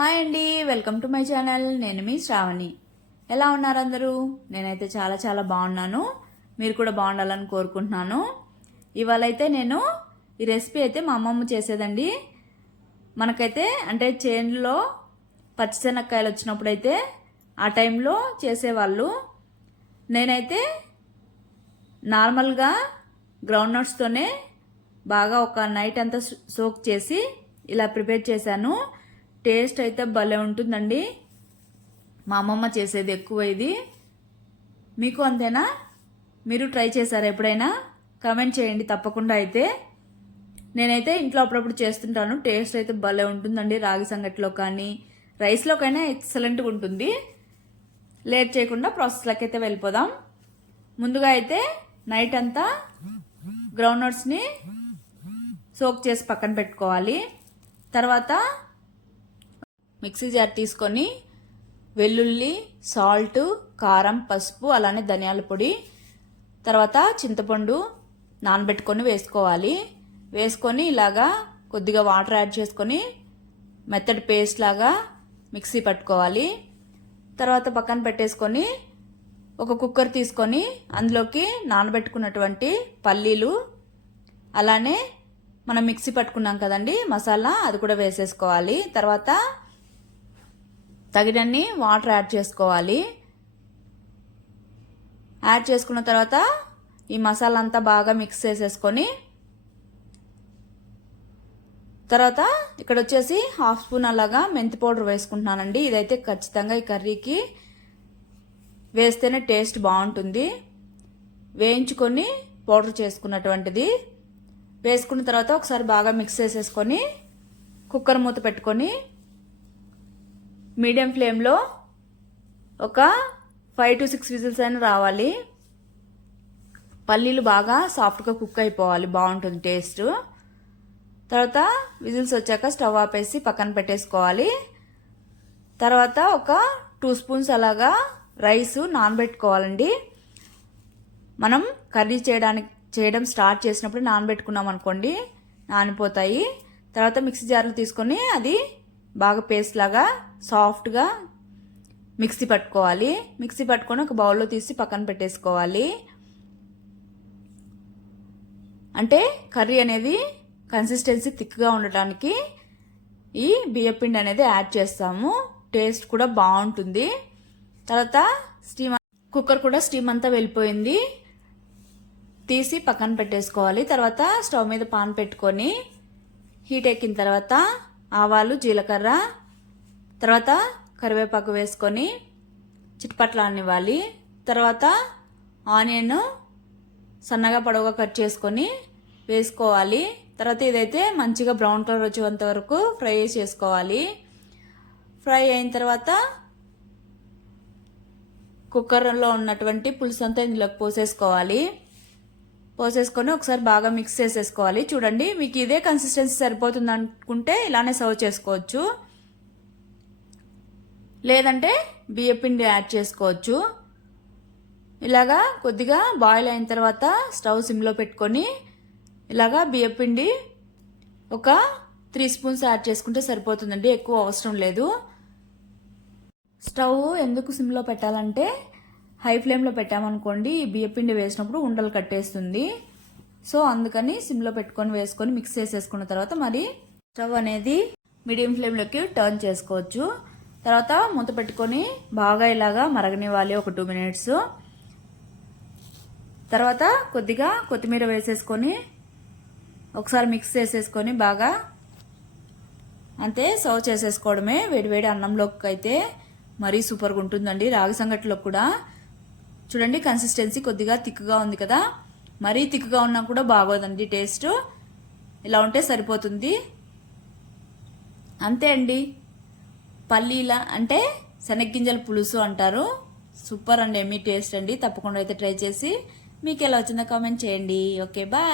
Hi అండి, welcome to my channel. నేను మీ శ్రావణి. ఎలా ఉన్నారు అందరూ? నేనైతే చాలా చాలా బాగున్నాను. మీరు కూడా బాగుండాలని కోరుకుంటున్నాను. ఇవాళ అయితే నేను ఈ రెసిపీ అయితే మా అమ్మమ్మ చేసేదండి. మనకైతే అంటే చేనులో పచ్చిశనక్కాయలు వచ్చినప్పుడు అయితే ఆ టైంలో చేసేవాళ్ళు. నేనైతే నార్మల్గా గ్రౌండ్ నట్స్తోనే బాగా ఒక నైట్ అంతా సోక్ చేసి ఇలా ప్రిపేర్ చేశాను. టేస్ట్ అయితే భలే ఉంటుందండి. మా అమ్మమ్మ చేసేది ఎక్కువ ఇది. మీకు అంతేనా? మీరు ట్రై చేశారా ఎప్పుడైనా? కామెంట్ చేయండి తప్పకుండా. అయితే నేనైతే ఇంట్లో అప్పుడప్పుడు చేస్తుంటాను. టేస్ట్ అయితే భలే ఉంటుందండి. రాగి సంగటిలో కానీ రైస్లోకైనా ఎక్సలెంట్గా ఉంటుంది. లేట్ చేయకుండా ప్రాసెస్లోకి అయితే వెళ్ళిపోదాం. ముందుగా అయితే నైట్ అంతా గ్రౌండ్ నట్స్ని సోక్ చేసి పక్కన పెట్టుకోవాలి. తర్వాత మిక్సీ జార్ తీసుకొని వెల్లుల్లి, సాల్ట్, కారం, పసుపు, అలానే ధనియాల పొడి, తర్వాత చింతపండు నానబెట్టుకొని వేసుకోవాలి. వేసుకొని ఇలాగా కొద్దిగా వాటర్ యాడ్ చేసుకొని మెత్తడి పేస్ట్ లాగా మిక్సీ పట్టుకోవాలి. తర్వాత పక్కన పెట్టేసుకొని ఒక కుక్కర్ తీసుకొని అందులోకి నానబెట్టుకున్నటువంటి పల్లీలు, అలానే మనం మిక్సీ పట్టుకున్నాం కదండి మసాలా, అది కూడా వేసేసుకోవాలి. తర్వాత తగినన్ని వాటర్ యాడ్ చేసుకోవాలి. యాడ్ చేసుకున్న తర్వాత ఈ మసాలా అంతా బాగా మిక్స్ చేసేసుకొని తర్వాత ఇక్కడ వచ్చేసి హాఫ్ స్పూన్ అలాగా మెంతి పౌడర్ వేసుకుంటున్నానండి. ఇదైతే ఖచ్చితంగా ఈ కర్రీకి వేస్తేనే టేస్ట్ బాగుంటుంది. వేయించుకొని పౌడర్ చేసుకున్నటువంటిది వేసుకున్న తర్వాత ఒకసారి బాగా మిక్స్ చేసేసుకొని కుక్కర్ మూత పెట్టుకొని మీడియం ఫ్లేమ్లో ఒక 5 to 6 విజిల్స్ అయినా రావాలి. పల్లీలు బాగా సాఫ్ట్గా కుక్ అయిపోవాలి, బాగుంటుంది టేస్ట్. తర్వాత విజిల్స్ వచ్చాక స్టవ్ ఆపేసి పక్కన పెట్టేసుకోవాలి. తర్వాత ఒక 2 స్పూన్స్ అలాగా రైస్ నానబెట్టుకోవాలండి. మనం కర్రీ చేయడం స్టార్ట్ చేసినప్పుడు నానబెట్టుకున్నాం అనుకోండి, నానిపోతాయి. తర్వాత మిక్సీ జార్లు తీసుకొని అది బాగా పేస్ట్ లాగా సాఫ్ట్గా మిక్సీ పట్టుకోవాలి. మిక్సీ పట్టుకొని ఒక బౌల్లో తీసి పక్కన పెట్టేసుకోవాలి. అంటే కర్రీ అనేది కన్సిస్టెన్సీ థిక్గా ఉండటానికి ఈ బియ్యపిండి అనేది యాడ్ చేస్తాము. టేస్ట్ కూడా బాగుంటుంది. తర్వాత కుక్కర్ కూడా స్టీమ్ అంతా వెళ్ళిపోయింది, తీసి పక్కన పెట్టేసుకోవాలి. తర్వాత స్టవ్ మీద పాన్ పెట్టుకొని హీట్ ఎక్కిన తర్వాత ఆవాలు, జీలకర్ర, తర్వాత కరివేపాకు వేసుకొని చిట్పట్లానివ్వాలి. తర్వాత ఆనియన్ సన్నగా పొడవుగా కట్ చేసుకొని వేసుకోవాలి. తర్వాత ఇదైతే మంచిగా బ్రౌన్ కలర్ వచ్చేంత వరకు ఫ్రై చేసుకోవాలి. ఫ్రై అయిన తర్వాత కుక్కర్లో ఉన్నటువంటి పులుసు అంతా ఇందులోకి పోసేసుకోవాలి. పోసేసుకొని ఒకసారి బాగా మిక్స్ చేసేసుకోవాలి. చూడండి, మీకు ఇదే కన్సిస్టెన్సీ సరిపోతుంది అనుకుంటే ఇలానే సర్వ్ చేసుకోవచ్చు, లేదంటే బియ్యపిండి యాడ్ చేసుకోవచ్చు. ఇలాగా కొద్దిగా బాయిల్ అయిన తర్వాత స్టవ్ సిమ్లో పెట్టుకొని ఇలాగా బియ్యపిండి ఒక 3 స్పూన్స్ యాడ్ చేసుకుంటే సరిపోతుందండి, ఎక్కువ అవసరం లేదు. స్టవ్ ఎందుకు సిమ్లో పెట్టాలంటే హై ఫ్లేమ్లో పెట్టామనుకోండి ఈ బియ్యపిండి వేసినప్పుడు ఉండలు కట్టేస్తుంది. సో అందుకని సిమ్లో పెట్టుకొని వేసుకొని మిక్స్ చేసేసుకున్న తర్వాత మరి స్టవ్ అనేది మీడియం ఫ్లేమ్లోకి టర్న్ చేసుకోవచ్చు. తర్వాత మూత పెట్టుకొని బాగా ఇలాగా మరగనివ్వాలి ఒక 2 minutes. తర్వాత కొద్దిగా కొత్తిమీర వేసేసుకొని ఒకసారి మిక్స్ చేసేసుకొని బాగా అంతే సర్వ్ చేసేసుకోవడమే. వేడివేడి అన్నంలోకి అయితే మరీ సూపర్గా ఉంటుందండి. రాగి సంగటిలో కూడా చూడండి, కన్సిస్టెన్సీ కొద్దిగా థిక్గా ఉంది కదా, మరీ థిక్గా ఉన్నా కూడా బాగోదండి టేస్ట్. ఇలా ఉంటే సరిపోతుంది. అంతే అండి, పల్లీల అంటే శనగ్గింజల పులుసు అంటారు. సూపర్ అండి, ఎమ్మీ టేస్ట్ అండి. తప్పకుండా అయితే ట్రై చేసి మీకు ఎలా వచ్చిందో కామెంట్ చేయండి. Okay, bye.